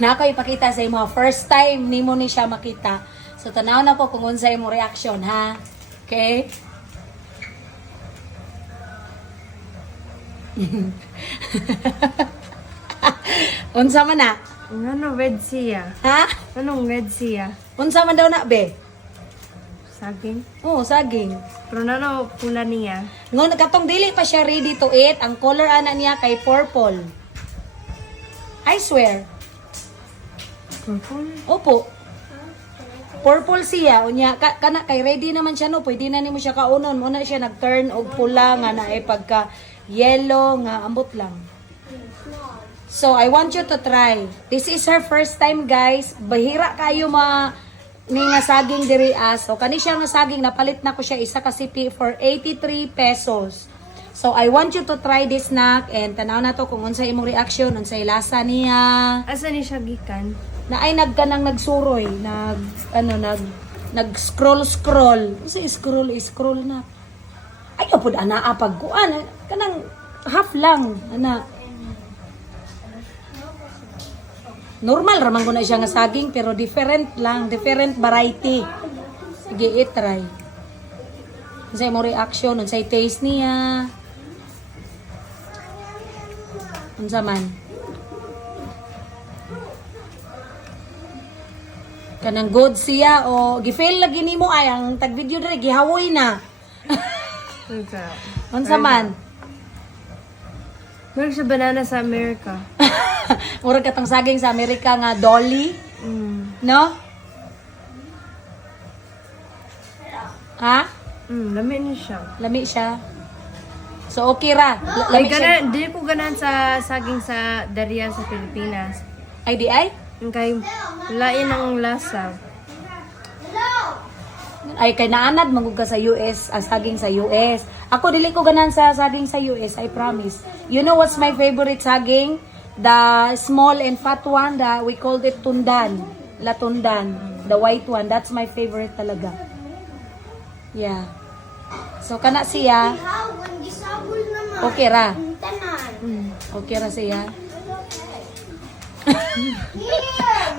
na ako ipakita sa imo first time nimo ni siya makita. So tanaw na ko kung unsa imo reaction ha. Okay? unsa man na? Ano red siya? Ha? Anong red siya? Unsa man daw na be? Saging? Oo, saging. Pero ano pula niya? Ngon katong dili pa siya ready to eat, ang color ana niya kay purple. I swear. Purple? Opo. Purple siya unya ka, kana kay ready naman siya no, pwede na nimo siya kaunon. Mo na siya nag-turn og pula nga na ay pagka yellow nga ambot lang. So I want you to try. This is her first time guys. Bahira kayo ma ni nga saging diri as. So kani siya nga saging napalit na ko siya isa ka sipi for 83 pesos. So I want you to try this snack and tanaw na to kung unsa imong reaction, unsay lasa niya Asa ni siya gikan? na ay nagkanang nagsuroy, nag ano nag nag scroll scroll. Kasi scroll scroll na. Ay pud ana apag kuan kanang half lang ana. Normal raman ko na siya nga saging pero different lang, different variety. Sige, i-try. Unsay mo reaction, unsay taste niya. Unsa man? kanang good siya o gifail lagi nimo ay ang tag video diri gihawoy na Unsa? unsa man Meron siya banana sa America. murag katong saging sa Amerika nga dolly Mm. no ha Mm, lami ni siya. lami siya so okay ra. L- Ay, lami siya gana, di ko ganan sa saging sa Daria sa Pilipinas. ay di ay? Kay lain ang lasa. ay kay naanad mangug ka sa US as saging sa US ako dili ko ganan sa saging sa US I promise. You know what's my favorite saging? The small and fat one that we called it tundan. La tundan. The white one that's my favorite talaga. Yeah so kana siya. Okay ra. Tanan. Mm, okay ra siya.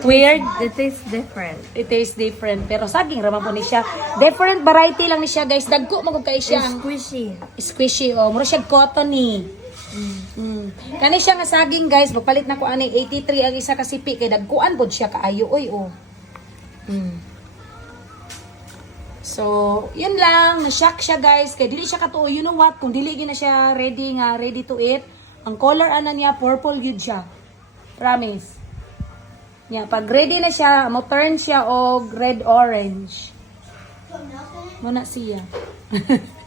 Weird. It tastes different. it tastes different. Pero saging raman po ni siya. Different variety lang ni siya guys. Dagko magud kay siya. It's squishy. squishy oh. Mura siya cottony mm. kani siya nga saging guys. Magpalit na ko ani. 83 ang isa ka sipi. Kay dagkuan pod siya kaayo oy oh. Mm. So yun lang. Na-shock siya guys. Kay dili siya katuo. You know what? Kung dili gina siya ready nga ready to eat ang color ana niya purple yun siya. Promise. Yeah, pag ready na siya, mo turn siya og red orange. Muna siya.